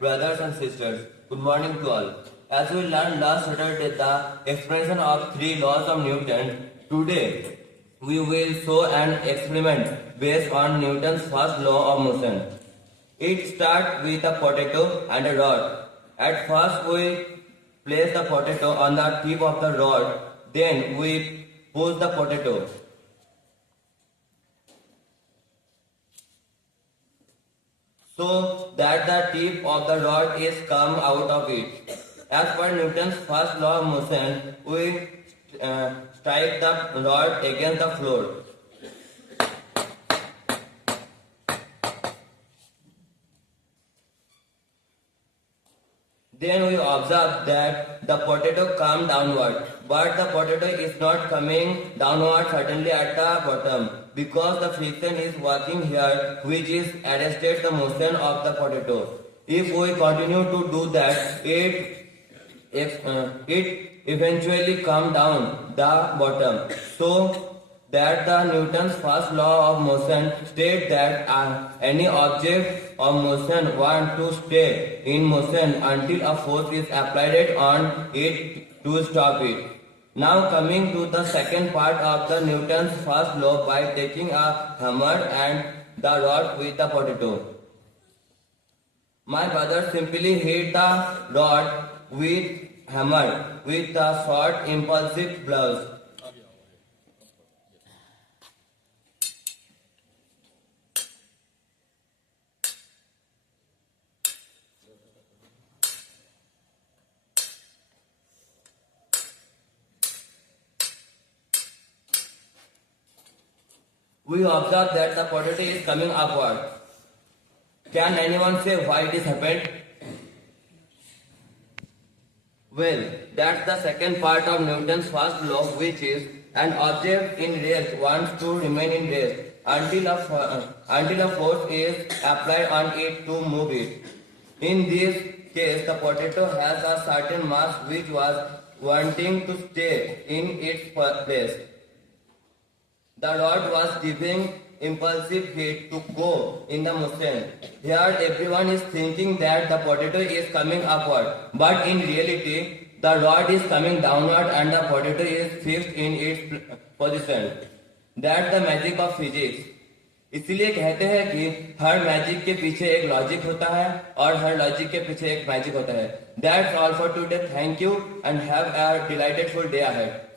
brothers and sisters. Good morning to all. As we learned last Saturday the explanation of three laws of Newton, today we will show an experiment based on Newton's first law of motion. It starts with a potato and a rod. At first we place the potato on the tip of the rod, then we push the potato. So that the tip of the rod is come out of it. As per Newton's first law of motion, we strike the rod against the floor. Then we observe that the potato comes downward, but the potato is not coming downward certainly at the bottom, because the friction is working here, which is arrested the motion of the potato. If we continue to do that, it eventually come down the bottom. So that the Newton's first law of motion states that any object of motion want to stay in motion until a force is applied on it to stop it. Now coming to the second part of the Newton's first law by taking a hammer and the rod with the potato. My brother simply hit the rod with hammer with a short impulsive blows. We observe that the potato is coming upward. Can anyone say why it is happened? Well, that's the second part of Newton's first law, which is an object in rest wants to remain in rest until a force is applied on it to move it. In this case, the potato has a certain mass which was wanting to stay in its place. The rod was giving impulsive hit to go in the motion. Here everyone is thinking that the potato is coming upward, but in reality the rod is coming downward and the potato is fixed in its position. That's the magic of physics. इसलिए कहते हैं कि हर magic के पीछे एक logic होता है और हर लॉजिक के पीछे एक मैजिक होता है. That's all for today. Thank you and have a delightful day ahead.